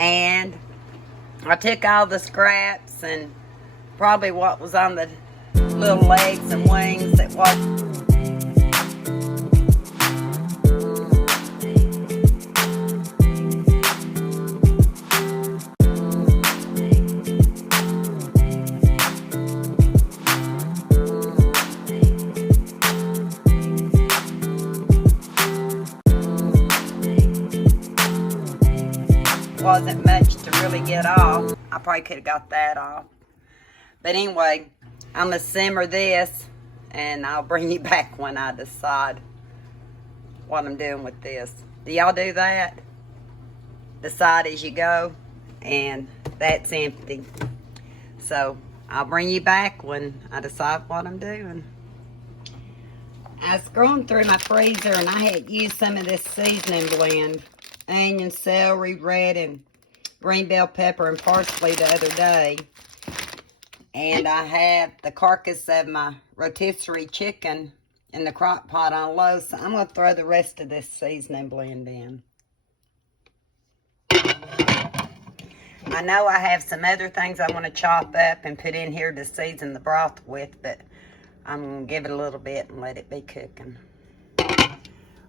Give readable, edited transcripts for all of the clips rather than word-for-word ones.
And I took all the scraps and probably what was on the little legs and wings that wasn't much to really get off. I probably could have got that off. But anyway, I'm going to simmer this, and I'll bring you back when I decide what I'm doing with this. Do y'all do that? Decide as you go, and that's empty. So I'll bring you back when I decide what I'm doing. I was scrolling through my freezer, and I had used some of this seasoning blend. Onion, celery, red, and green bell pepper, and parsley the other day. And I have the carcass of my rotisserie chicken in the crock pot on low, so I'm going to throw the rest of this seasoning blend in. I know I have some other things I want to chop up and put in here to season the broth with, but I'm going to give it a little bit and let it be cooking.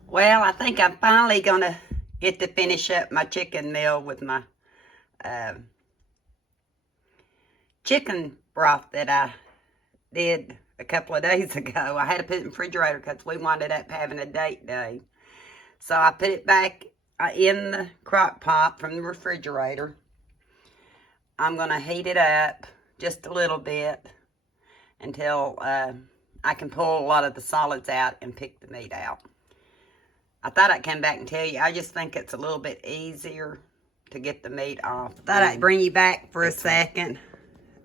Well, I think I'm finally going to get to finish up my chicken meal with my chicken broth that I did a couple of days ago. I had to put it in the refrigerator because we wound up having a date day. So I put it back in the crock pot from the refrigerator. I'm going to heat it up just a little bit until I can pull a lot of the solids out and pick the meat out. I thought I'd come back and tell you, I just think it's a little bit easier to get the meat off. I thought I'd bring you back for a second.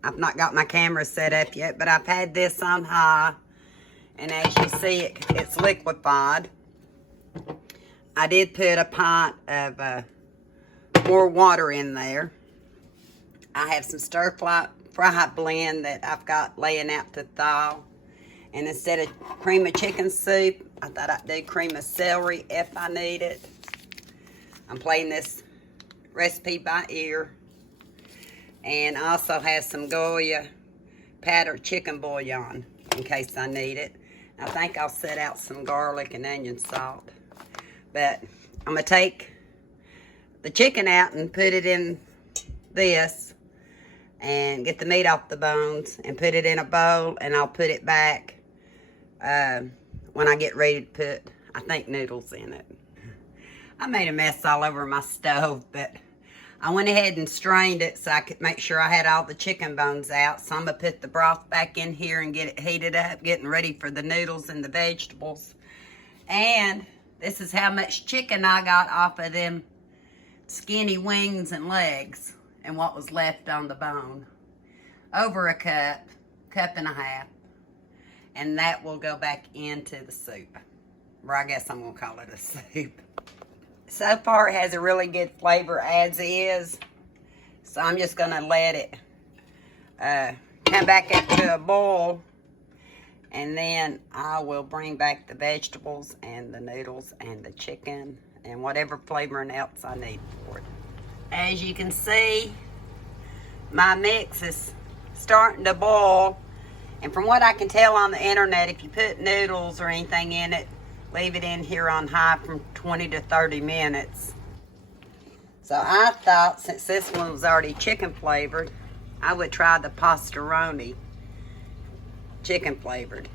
I've not got my camera set up yet, but I've had this on high, and as you see, it's liquefied. I did put a pint of more water in there. I have some stir-fry blend that I've got laying out to thaw. And instead of cream of chicken soup, I thought I'd do cream of celery if I need it. I'm playing this recipe by ear. And I also have some Goya powdered chicken bouillon in case I need it. I think I'll set out some garlic and onion salt. But I'm going to take the chicken out and put it in this and get the meat off the bones and put it in a bowl, and I'll put it back when I get ready to put, I think, noodles in it. I made a mess all over my stove, but I went ahead and strained it so I could make sure I had all the chicken bones out. So I'm going to put the broth back in here and get it heated up, getting ready for the noodles and the vegetables. And this is how much chicken I got off of them skinny wings and legs and what was left on the bone. Over a cup and a half. And that will go back into the soup. Or I guess I'm going to call it a soup. So far, it has a really good flavor as is. So I'm just going to let it come back up to a boil. And then I will bring back the vegetables and the noodles and the chicken and whatever flavoring else I need for it. As you can see, my mix is starting to boil. And from what I can tell on the internet, if you put noodles or anything in it, leave it in here on high from 20 to 30 minutes. So I thought, since this one was already chicken flavored, I would try the pastaroni chicken flavored.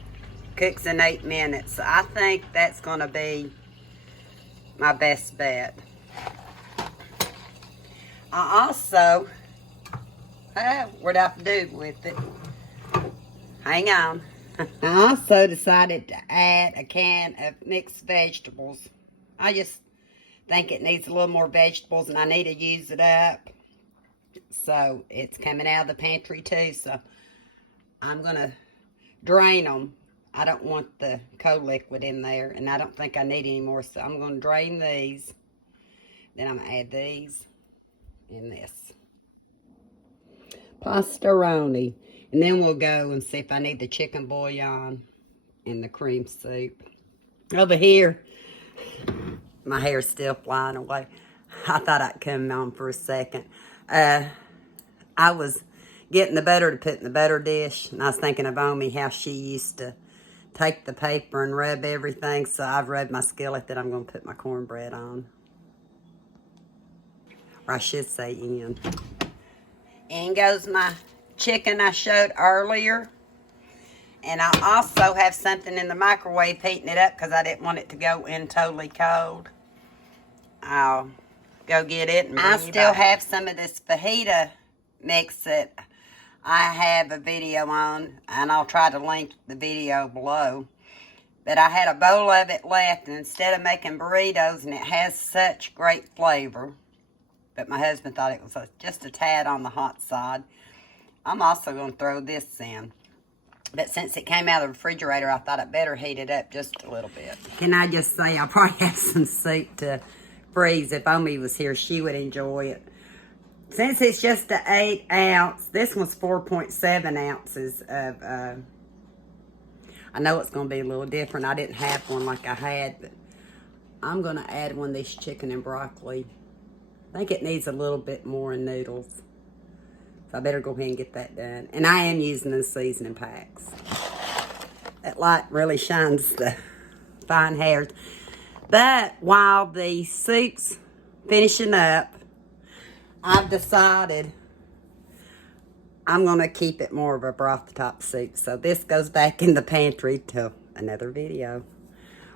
Cooks in 8 minutes. So I think that's going to be my best bet. I also, what I do with it, hang on. I also decided to add a can of mixed vegetables. I just think it needs a little more vegetables and I need to use it up. So it's coming out of the pantry too. So I'm going to drain them. I don't want the cold liquid in there, and I don't think I need any more. So I'm going to drain these. Then I'm going to add these in this pastaroni. And then we'll go and see if I need the chicken bouillon and the cream soup. Over here, my hair's still flying away. I thought I'd come on for a second. I was getting the butter to put in the butter dish, and I was thinking of Omi, how she used to take the paper and rub everything. So I've rubbed my skillet that I'm going to put my cornbread on. Or I should say in. In goes my chicken I showed earlier. And I also have something in the microwave heating it up because I didn't want it to go in totally cold. I'll go get it and I still have some of this fajita mix that I have a video on, and I'll try to link the video below. But I had a bowl of it left, and instead of making burritos, and it has such great flavor, but my husband thought it was just a tad on the hot side, I'm also going to throw this in. But since it came out of the refrigerator, I thought I'd better heat it up just a little bit. Can I just say, I'll probably have some soup to freeze. If Omi was here, she would enjoy it. Since it's just an 8 ounce, this one's 4.7 ounces of, I know it's going to be a little different. I didn't have one like I had, but I'm going to add one of these chicken and broccoli. I think it needs a little bit more in noodles. So I better go ahead and get that done. And I am using the seasoning packs. That light really shines the fine hairs. But while the soup's finishing up, I've decided I'm going to keep it more of a broth top soup. So this goes back in the pantry till another video.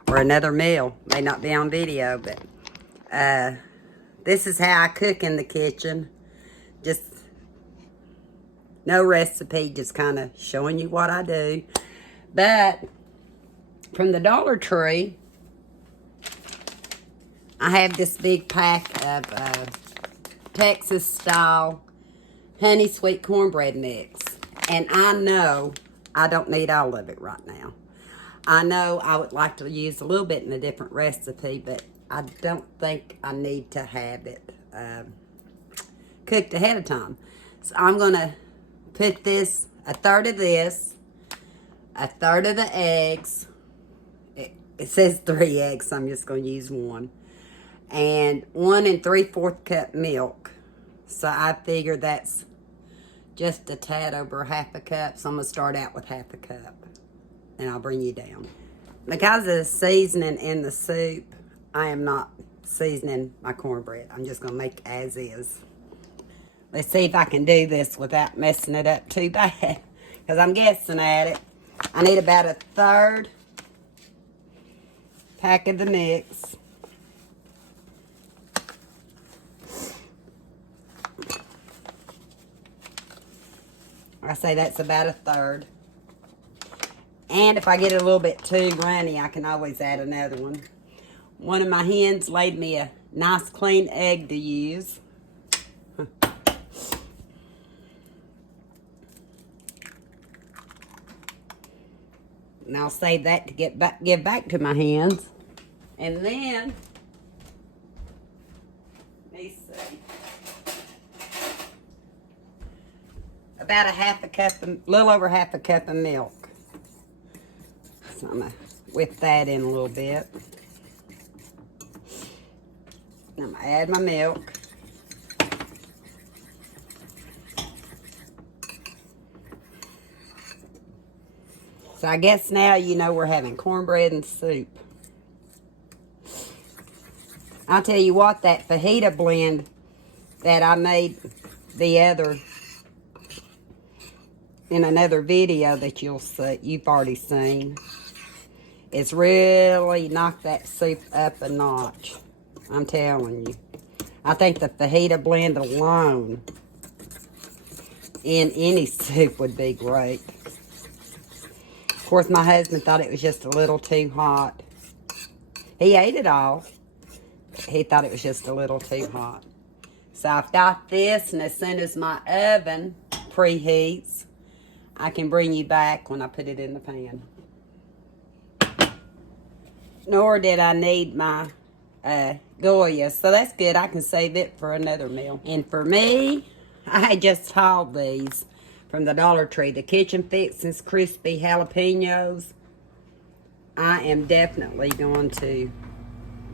Or another meal. May not be on video, but this is how I cook in the kitchen. Just no recipe, just kind of showing you what I do. But from the Dollar Tree, I have this big pack of Texas style honey sweet cornbread mix. And I know I don't need all of it right now. I know I would like to use a little bit in a different recipe, but I don't think I need to have it cooked ahead of time. So I'm going to put this, a third of this, a third of the eggs. It says 3 eggs, so I'm just going to use 1. And 1 3/4 cup milk. So I figure that's just a tad over half a cup. So I'm going to start out with half a cup. And I'll bring you down. Because of the seasoning in the soup, I am not seasoning my cornbread. I'm just going to make as is. Let's see if I can do this without messing it up too bad. Because I'm guessing at it. I need about a third pack of the mix. I say that's about a third. And if I get it a little bit too runny, I can always add another one. One of my hens laid me a nice clean egg to use. And I'll save that to give back to my hens. And then, let me see. About a little over half a cup of milk. So I'm going to whip that in a little bit. I'm going to add my milk. So I guess now you know we're having cornbread and soup. I'll tell you what, that fajita blend that I made in another video that you've already seen, it's really knocked that soup up a notch. I'm telling you. I think the fajita blend alone in any soup would be great. Of course, my husband thought it was just a little too hot. He ate it all. He thought it was just a little too hot. So I've got this, and as soon as my oven preheats, I can bring you back when I put it in the pan. Nor did I need my Goya, so that's good. I can save it for another meal. And for me, I just hauled these from the Dollar Tree. The Kitchen Fixins Crispy Jalapenos. I am definitely going to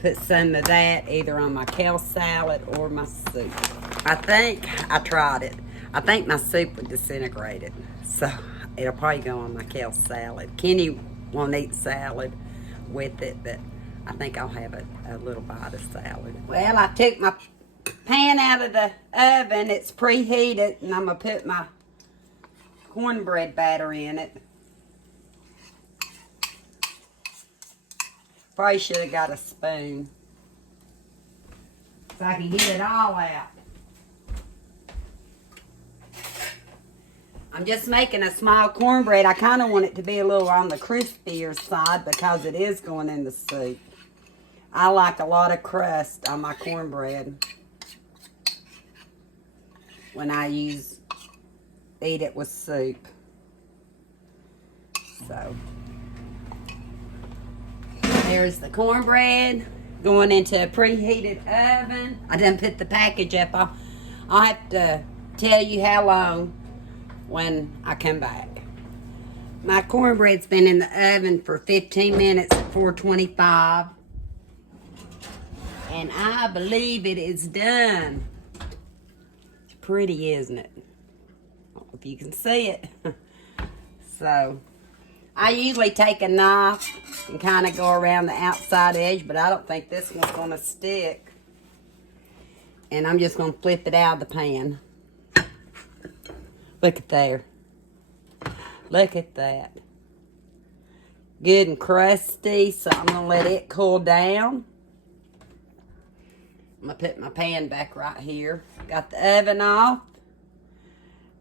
put some of that either on my kale salad or my soup. I think I tried it. I think my soup would disintegrate it. So it'll probably go on my kale salad. Kenny won't eat salad with it, but I think I'll have a little bite of salad. Well, I took my pan out of the oven. It's preheated, and I'm going to put my cornbread batter in it. Probably should have got a spoon so I can get it all out. I'm just making a small cornbread. I kind of want it to be a little on the crispier side because it is going in the soup. I like a lot of crust on my cornbread when I eat it with soup. So, there's the cornbread going into a preheated oven. I done put the package up. I'll have to tell you how long when I come back. My cornbread's been in the oven for 15 minutes at 425. And I believe it is done. It's pretty, isn't it? I don't know if you can see it. So, I usually take a knife and kind of go around the outside edge, but I don't think this one's going to stick. And I'm just going to flip it out of the pan. Look at there. Look at that. Good and crusty, so I'm going to let it cool down. I'm going to put my pan back right here. Got the oven off.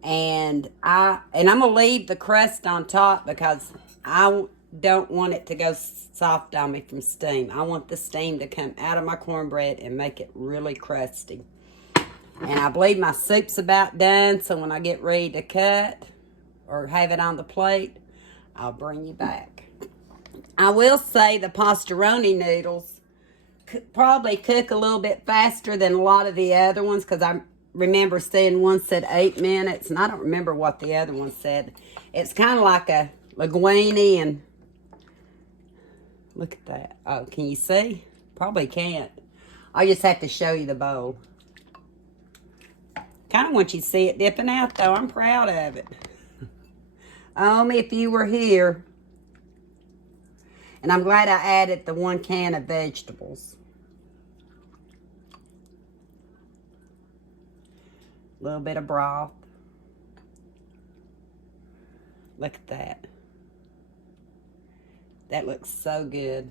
And I'm going to leave the crust on top because I don't want it to go soft on me from steam. I want the steam to come out of my cornbread and make it really crusty. And I believe my soup's about done, so when I get ready to cut or have it on the plate, I'll bring you back. I will say the pastaroni noodles probably cook a little bit faster than a lot of the other ones because I remember seeing one said 8 minutes, and I don't remember what the other one said. It's kind of like a linguine, and look at that. Oh, can you see? Probably can't. I just have to show you the bowl. Kind of want you to see it dipping out, though. I'm proud of it. If you were here. And I'm glad I added the 1 can of vegetables. A little bit of broth. Look at that. That looks so good.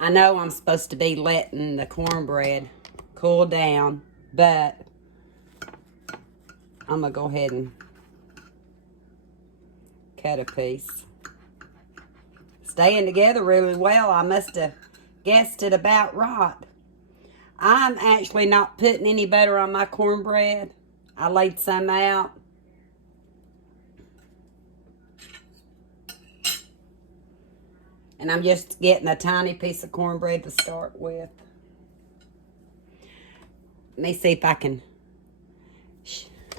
I know I'm supposed to be letting the cornbread cool down, but I'm going to go ahead and cut a piece. Staying together really well. I must have guessed it about right. I'm actually not putting any butter on my cornbread. I laid some out. And I'm just getting a tiny piece of cornbread to start with. Let me see if I can...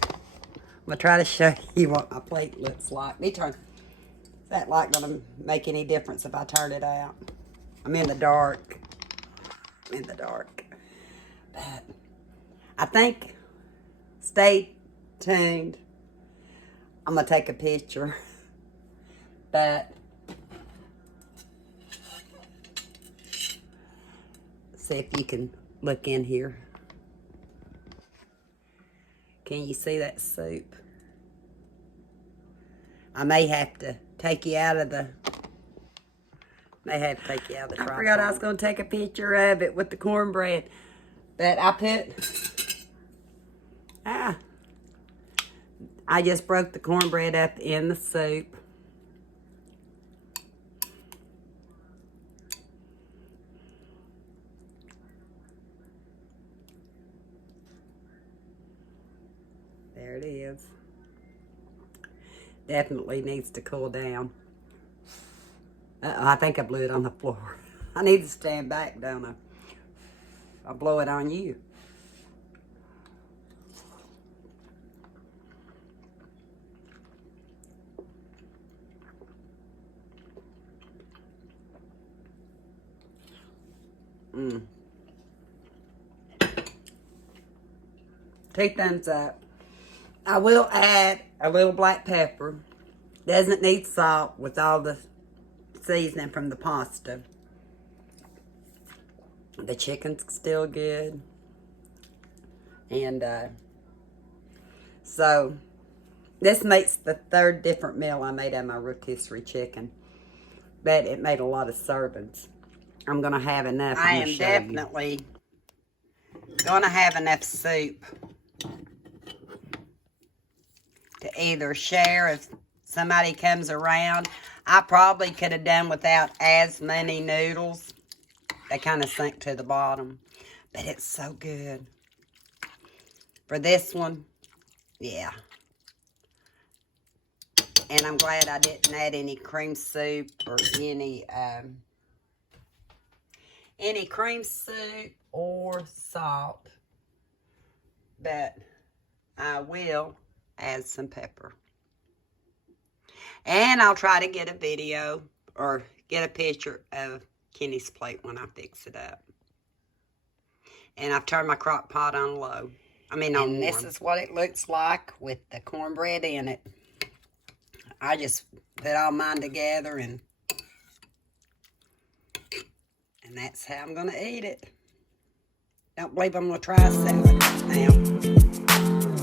I'm going to try to show you what my plate looks like. Is that like going to make any difference if I turn it out? I'm in the dark. I'm in the dark. But I think, stay tuned. I'm going to take a picture. But see if you can look in here. Can you see that soup? I may have to take you out of the tripod. I forgot I was going to take a picture of it with the cornbread. But I just broke the cornbread up in the soup. There it is. Definitely needs to cool down. Uh-oh, I think I blew it on the floor. I need to stand back, don't I? I'll blow it on you. 2 thumbs up. I will add a little black pepper. Doesn't need salt with all the seasoning from the pasta. The chicken's still good. And so this makes the 3rd different meal I made out of my rotisserie chicken. But it made a lot of servings. I'm going to have enough. I am definitely going to have enough soup to either share if somebody comes around. I probably could have done without as many noodles. They kind of sink to the bottom. But it's so good. For this one, yeah. And I'm glad I didn't add any cream soup or any cream soup or salt. But I will add some pepper. And I'll try to get a video or get a picture of Kenny's plate when I fix it up. And I've turned my crock pot on low. I mean on warm. This is what it looks like with the cornbread in it. I just put all mine together and that's how I'm going to eat it. Don't believe I'm going to try a salad now.